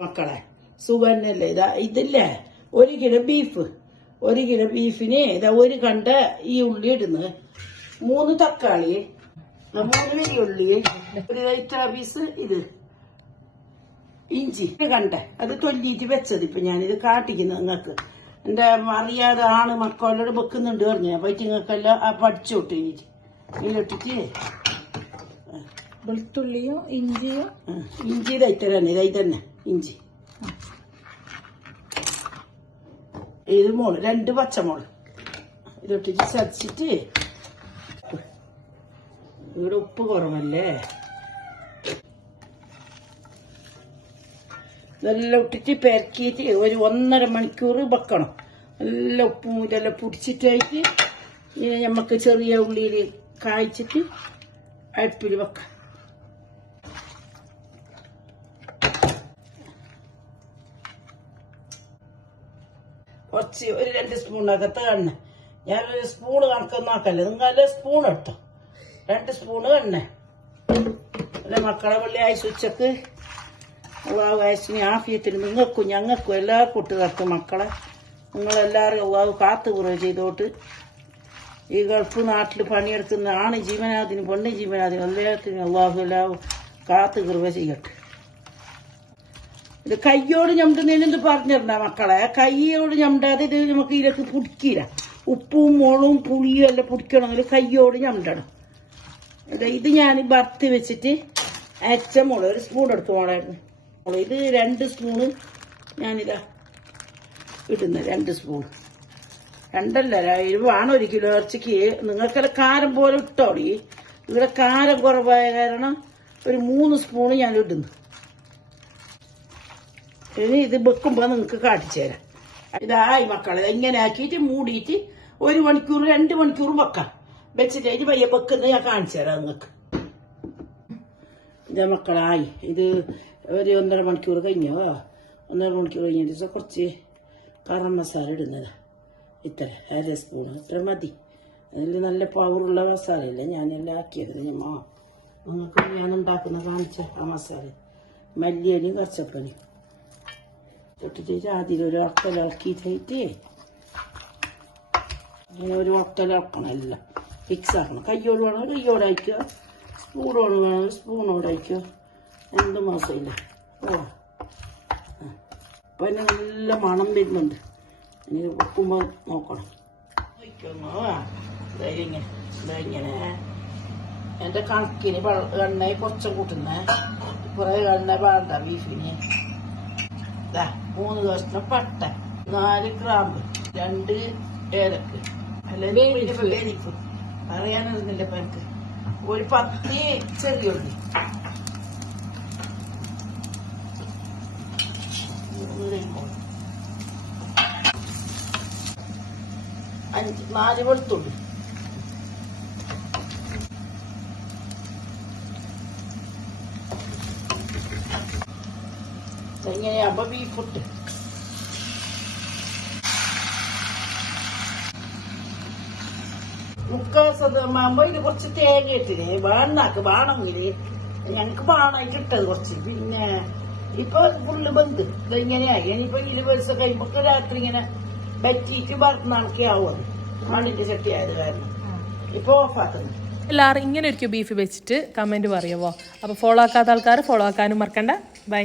മക്കളെ സുഖന്നല്ലേ ഇതാ ഇതില്ലേ 1 കിലോ ബീഫ് 1 കിലോ ബീഫിന് ഇതാ 1 കണ്ട ഈ ഉള്ളി ഇടുന്നത് 3 തക്കാളി 3 വെള്ളുള്ളി ഒരു ഇത്ര പീസ് ഇത് ഇഞ്ചി കണ്ട അത് തൊല്ലിയിട്ട് വെച്ചത് ഇപ്പൊ ഞാനിത് കാട്ടിക്കുന്നു നിങ്ങൾക്ക് എന്റെ അറിയാതെ ആണ് മക്കളോട് വെക്കുന്നുണ്ട് പറഞ്ഞു അപ്പൊ നിങ്ങൾക്കെല്ലാം പഠിച്ചോട്ട് കഴിഞ്ഞിട്ട് ഇതിലിട്ടിട്ട് വെളുത്തുള്ളിയോ ഇഞ്ചിയോ ഇഞ്ചി ഇതന്നെ ഇതന്നെ ഇഞ്ചി ഇത് 2 പച്ചമുളക് ഇതിട്ടിട്ട് ചതച്ചിട്ട് ഇവിടെ ഉപ്പ് കുറവല്ലേ ഇതെല്ലാം ഇട്ടിട്ട് പെരക്കിയിട്ട് ഒരു 1.5 മണിക്കൂർ വെക്കണം നല്ല ഉപ്പും ഇതെല്ലാം പൊടിച്ചിട്ടായിട്ട് ഇങ്ങനെ നമുക്ക് ചെറിയ ഉള്ളിയിൽ കായ്ച്ചിട്ട് അടുപ്പിൽ വെക്കാം കുറച്ച് ഒരു 2 സ്പൂണകത്ത് എണ്ണ ഞാനൊരു സ്പൂണ് കണക്കൊന്നും ആക്കല്ലേ നിങ്ങൾ സ്പൂൺ എടുത്തോ 2 സ്പൂണ് എണ്ണ അല്ല മക്കളെ വെള്ളിയാഴ്ച ഉച്ചക്ക് വയസ്സിന് ആഫിയത്തിന് നിങ്ങൾക്കും ഞങ്ങൾക്കും എല്ലാ കുട്ടികൾക്കും മക്കളെ നിങ്ങളെല്ലാവരും അള്ളാഹു കാത്തു കുറവ് ചെയ്തോട്ട് ഈ ഗൾഫ് നാട്ടിൽ പണിയെടുക്കുന്ന ആണ് ജീവനാദിനും പെണ്ണ് ജീവനാദിനും എല്ലാത്തിനും അള്ളാഹു എല്ലാവരും കാത്തു കുറവ് ചെയ്യട്ടെ ഇത് കയ്യോട് ഞമ്മുന്നതിനെന്ത് പറഞ്ഞിരുന്ന മക്കളെ കയ്യോട് ഞമ്മിടാതെ ഇത് നമുക്ക് ഇതിലേക്ക് പൊടിക്കില്ല ഉപ്പും മുളകും പുളിയും എല്ലാം പൊടിക്കണമെങ്കിൽ കയ്യോട് ഞമ്മിടണം ഇത് ഞാൻ വറുത്ത് വെച്ചിട്ട് അരച്ച മുളക് 1 സ്പൂൺ എടുത്തു മോളായിരുന്നു ഇത് 2 സ്പൂണ് ഞാനിതാ ഇടുന്ന 2 സ്പൂൺ 2 അല്ല വേണം 1 കിലോ ഇറച്ചിക്ക് നിങ്ങൾക്കെല്ലാം കാരം പോലെ ഇട്ടോളി നിങ്ങളുടെ കാരം കുറവായ കാരണം ഒരു 3 സ്പൂണ് ഞാൻ ഇടുന്നു ഇനി ഇത് വെക്കുമ്പോൾ നിങ്ങൾക്ക് കാട്ടിച്ചു തരാം ഇതായി മക്കളെ ഇങ്ങനെ ആക്കിയിട്ട് മൂടിയിട്ട് 1 മണിക്കൂർ 2 മണിക്കൂർ വെക്കാം വെച്ചിട്ട് പയ്യെ വെക്കുന്നത് ഞാൻ കാണിച്ചു തരാം നിങ്ങൾക്ക് ഇതാ മക്കളായി ഇത് ഒരു 1.5 മണിക്കൂർ കഴിഞ്ഞോ 1.5 മണിക്കൂർ കഴിഞ്ഞിട്ട് കുറച്ച് ഗരം മസാല ഇടുന്നത് ഇത്ര 1/2 സ്പൂൺ ഇത്ര മതി അതിൽ നല്ല പവറുള്ള മസാലയില്ല ഞാനെല്ലാം ആക്കിയത് നിങ്ങൾക്ക് ഞാൻ ഉണ്ടാക്കുന്ന കാണിച്ച ആ മസാല മല്ലിയലിയും കച്ചപ്പനിയും ഇട്ടിട്ട് ആദ്യം ഒരു ഒക്കലിളക്കിയിട്ട് അങ്ങനെ ഒരു ഒക്കലിളക്കണം എല്ലാം മിക്സ് ആക്കണം കയ്യോട് വേണമെങ്കിൽ കയ്യോട് അയക്കുക സ്പൂണോട് വേണമെങ്കിൽ സ്പൂണോട് അയക്കുക എന്ത് മാസമില്ല ഓ അപ്പം എന്നെ നല്ല മണം വരുന്നുണ്ട് ഇനി വെക്കുമ്പോൾ നോക്കണം ഇങ്ങനെ എൻ്റെ കണക്കിന് എണ്ണ കുറച്ച് കൂട്ടുന്നേ കുറേ എണ്ണ വേണ്ട ബീഫിന് 3 കഷ്ണം പട്ട 4 ഗ്രാമ്പ് 2 ഏലക്ക് അല്ലെങ്കിൽ പറയാനറിഞ്ഞില്ല ഇപ്പൊ എനിക്ക് ഒരു 10 ചെറിയ ഉള്ളി 4 വെളുത്തുള്ളി ഇങ്ങനെയാകുമ്പോ ബീഫിട്ട് മുക്കാകുമ്പോ ഇത് കുറച്ച് തേങ്ങ ഇട്ടിന് വേണമെങ്കില് ഞങ്ങക്ക് വേണമായിട്ട് ഇട്ടത് കുറച്ച് പിന്നെ ഇപ്പൊ ഫുള്ള് ബന്ധ് ഇങ്ങനെയായി ഇനിയിപ്പോ 20 ദിവസം കഴിയുമ്പോ രാത്രി ഇങ്ങനെ പറ്റിയിട്ട് വറുത്ത് ആവുന്നത് മണ്ണിന്റെ ചട്ടി ആയത് കാരണം ഇപ്പൊ ഓഫാക്കുന്നു എല്ലാവരും ഇങ്ങനെ ഒരിക്കൽ ബീഫ് വെച്ചിട്ട് കമന്റ് പറയുമോ അപ്പൊ ഫോളോ ആക്കാത്ത ആൾക്കാർ ഫോളോ ആക്കാനും മറക്കണ്ട ബൈ